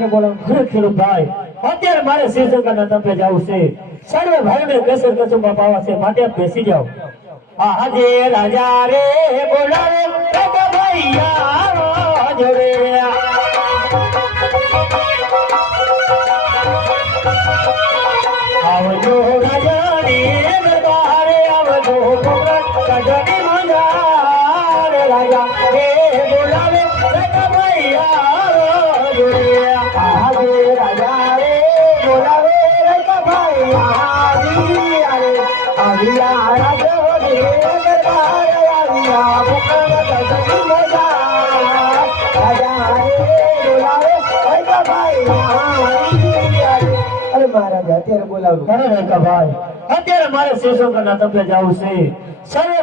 તેને બોલો ખરું ખેડૂત ભાઈ, અત્યારે મારે શ્રીશંકરના તપે જવું છે. સર્વે ભાઈને કેસર કસુંબા પાવા છે, માટે બેસી જાઓ. આજે રાજા રે, બોલાવે, રાજા ભાઈ આવો જોડે આવજો દરબારે આવજો ભગત કજની મંજાર, રાજા રે, બોલાવે અત્યારે બોલાવું ભાઈ અત્યારે મારે શિવશંકરના તપે જવું છે સર્વે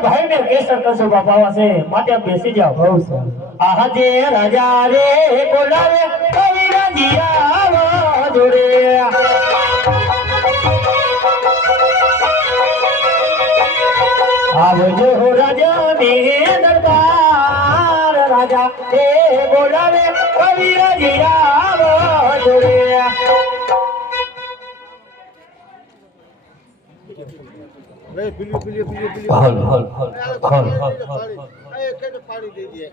કેસર પાવા છે માટે બેસી જાઓ બહુ સારું આજે રાજા રે બોલાવે આવજો રાજાની દરબાર રાજા રે બોલાવે કવિ રાજીયા આવો જોડે. હલ હલ હલ હલ હલ દેજે.